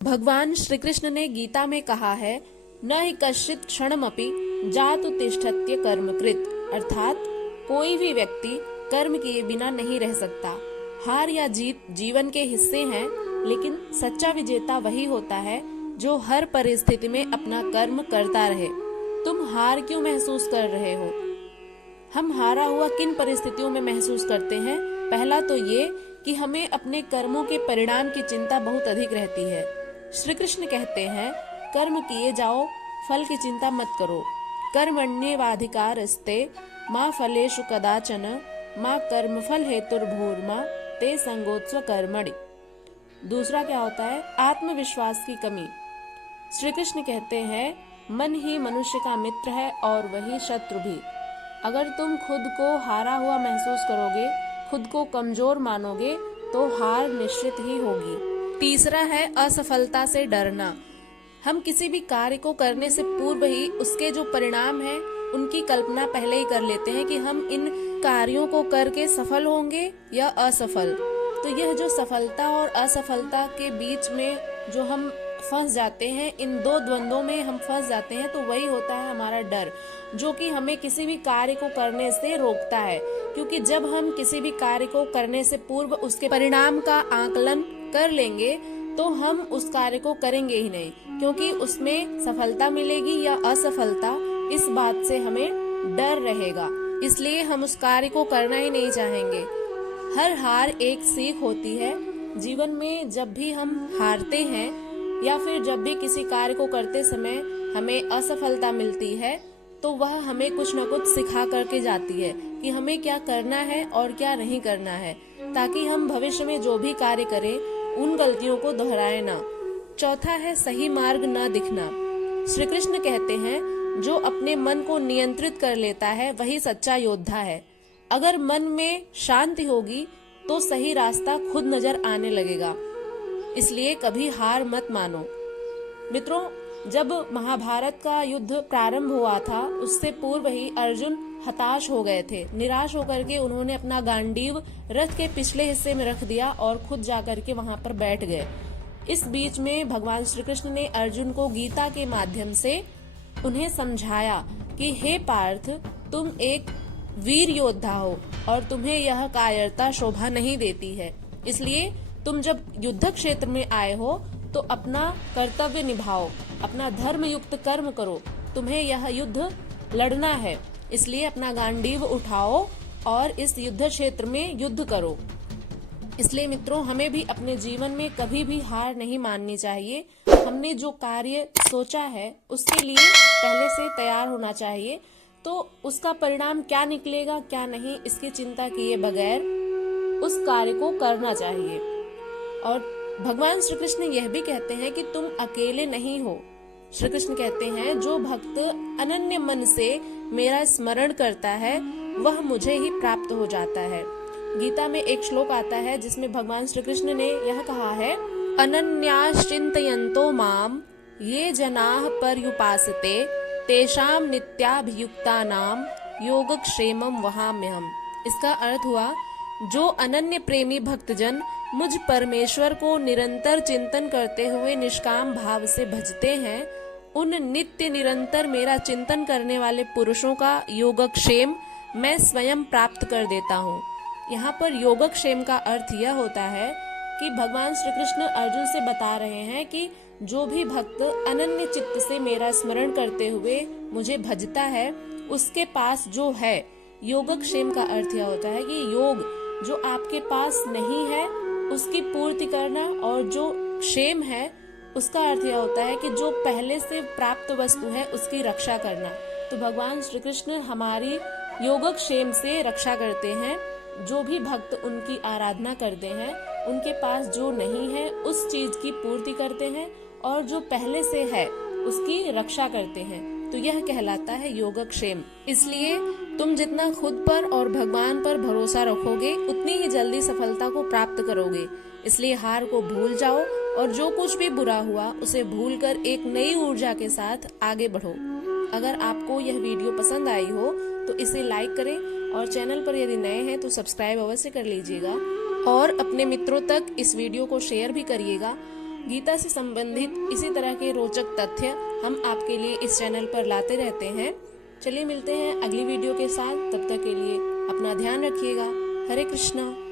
भगवान श्री कृष्ण ने गीता में कहा है, न हि कश्चित् क्षणमपि जातु तिष्ठत्य कर्मकृत, अर्थात कोई भी व्यक्ति कर्म किए बिना नहीं रह सकता। हार या जीत जीवन के हिस्से हैं, लेकिन सच्चा विजेता वही होता है जो हर परिस्थिति में अपना कर्म करता रहे। तुम हार क्यों महसूस कर रहे हो? हम हारा हुआ किन परिस्थितियों में महसूस करते हैं? पहला तो ये कि हमें अपने कर्मों के परिणाम की चिंता बहुत अधिक रहती है। श्री कृष्ण कहते हैं, कर्म किए जाओ, फल की चिंता मत करो। कर्मण्येवाधिकारस्ते माँ फलेषु कदाचन माँ कर्मफल हेतुर्भूर्मा ते संगोत्स्व कर्मणि। दूसरा क्या होता है? आत्मविश्वास की कमी। श्री कृष्ण कहते हैं, मन ही मनुष्य का मित्र है और वही शत्रु भी। अगर तुम खुद को हारा हुआ महसूस करोगे, खुद को कमजोर मानोगे, तो हार निश्चित ही होगी। तीसरा है असफलता से डरना। हम किसी भी कार्य को करने से पूर्व ही उसके जो परिणाम हैं, उनकी कल्पना पहले ही कर लेते हैं कि हम इन कार्यों को करके सफल होंगे या असफल। तो यह जो सफलता और असफलता के बीच में जो हम फंस जाते हैं, इन दो द्वंद्वों में हम फंस जाते हैं, तो वही होता है हमारा डर, जो कि हमें किसी भी कार्य को करने से रोकता है। क्योंकि जब हम किसी भी कार्य को करने से पूर्व उसके परिणाम का आकलन कर लेंगे, तो हम उस कार्य को करेंगे ही नहीं, क्योंकि उसमें सफलता मिलेगी या असफलता, इस बात से हमें डर रहेगा। इसलिए हम उस कार्य को करना ही नहीं चाहेंगे। हर हार एक सीख होती है। जीवन में जब भी हम हारते हैं या फिर जब भी किसी कार्य को करते समय हमें असफलता मिलती है, तो वह हमें कुछ न कुछ सिखा करके जाती है कि हमें क्या करना है और क्या नहीं करना है, ताकि हम भविष्य में जो भी कार्य करें उन गलतियों को दोहराए ना। चौथा है सही मार्ग न दिखना। श्री कृष्ण कहते हैं, जो अपने मन को नियंत्रित कर लेता है वही सच्चा योद्धा है। अगर मन में शांति होगी तो सही रास्ता खुद नजर आने लगेगा। इसलिए कभी हार मत मानो। मित्रों, जब महाभारत का युद्ध प्रारंभ हुआ था, उससे पूर्व ही अर्जुन हताश हो गए थे। निराश होकर के उन्होंने अपना गांडीव रथ के पिछले हिस्से में रख दिया और खुद जाकर के वहां पर बैठ गए। इस बीच में भगवान श्री कृष्ण ने अर्जुन को गीता के माध्यम से उन्हें समझाया कि हे पार्थ, तुम एक वीर योद्धा हो और तुम्हें यह कायरता शोभा नहीं देती है। इसलिए तुम जब युद्ध क्षेत्र में आए हो तो अपना कर्तव्य निभाओ, अपना धर्म युक्त कर्म करो। तुम्हें यह युद्ध लड़ना है, इसलिए अपना गांडीव उठाओ और इस युद्ध क्षेत्र में युद्ध करो। इसलिए मित्रों, हमें भी अपने जीवन में कभी भी हार नहीं माननी चाहिए। हमने जो कार्य सोचा है उसके लिए पहले से तैयार होना चाहिए। तो उसका परिणाम क्या निकलेगा क्या नहीं, इसकी चिंता किए बगैर उस कार्य को करना चाहिए। और भगवान श्री कृष्ण यह भी कहते हैं कि तुम अकेले नहीं हो। श्री कृष्ण कहते हैं, जो भक्त अनन्य मन से मेरा स्मरण करता है वह मुझे ही प्राप्त हो जाता है। गीता में एक श्लोक आता है जिसमें भगवान श्री कृष्ण ने यह कहा है, अनन्याश्चिन्तयन्तो माम ये जनाः पर्युपासते तेषां नित्याभियुक्तानां योगक्षेमं वहाम्यहम्। इसका अर्थ हुआ, जो अनन्य प्रेमी भक्तजन मुझ परमेश्वर को निरंतर चिंतन करते हुए निष्काम भाव से भजते हैं, उन नित्य निरंतर मेरा चिंतन करने वाले पुरुषों का योगक्षेम मैं स्वयं प्राप्त कर देता हूँ। यहाँ पर योगक्षेम का अर्थ यह होता है कि भगवान श्री कृष्ण अर्जुन से बता रहे हैं कि जो भी भक्त अनन्य चित्त से मेरा स्मरण करते हुए मुझे भजता है, उसके पास जो है, योगक्षेम का अर्थ यह होता है कि योग जो आपके पास नहीं है उसकी पूर्ति करना, और जो क्षेम है उसका अर्थ यह होता है कि जो पहले से प्राप्त वस्तु है उसकी रक्षा करना। तो भगवान श्री कृष्ण हमारी योगक्षेम से रक्षा करते हैं। जो भी भक्त उनकी आराधना करते हैं, उनके पास जो नहीं है उस चीज की पूर्ति करते हैं, और जो पहले से है उसकी रक्षा करते हैं। तो यह कहलाता है योगक्षेम। इसलिए तुम जितना खुद पर और भगवान पर भरोसा रखोगे, उतनी ही जल्दी सफलता को प्राप्त करोगे। इसलिए हार को भूल जाओ और जो कुछ भी बुरा हुआ उसे भूलकर एक नई ऊर्जा के साथ आगे बढ़ो। अगर आपको यह वीडियो पसंद आई हो तो इसे लाइक करें, और चैनल पर यदि नए हैं तो सब्सक्राइब अवश्य कर लीजिएगा, और अपने मित्रों तक इस वीडियो को शेयर भी करिएगा। गीता से संबंधित इसी तरह के रोचक तथ्य हम आपके लिए इस चैनल पर लाते रहते हैं। चलिए मिलते हैं अगली वीडियो के साथ, तब तक के लिए अपना ध्यान रखिएगा। हरे कृष्णा।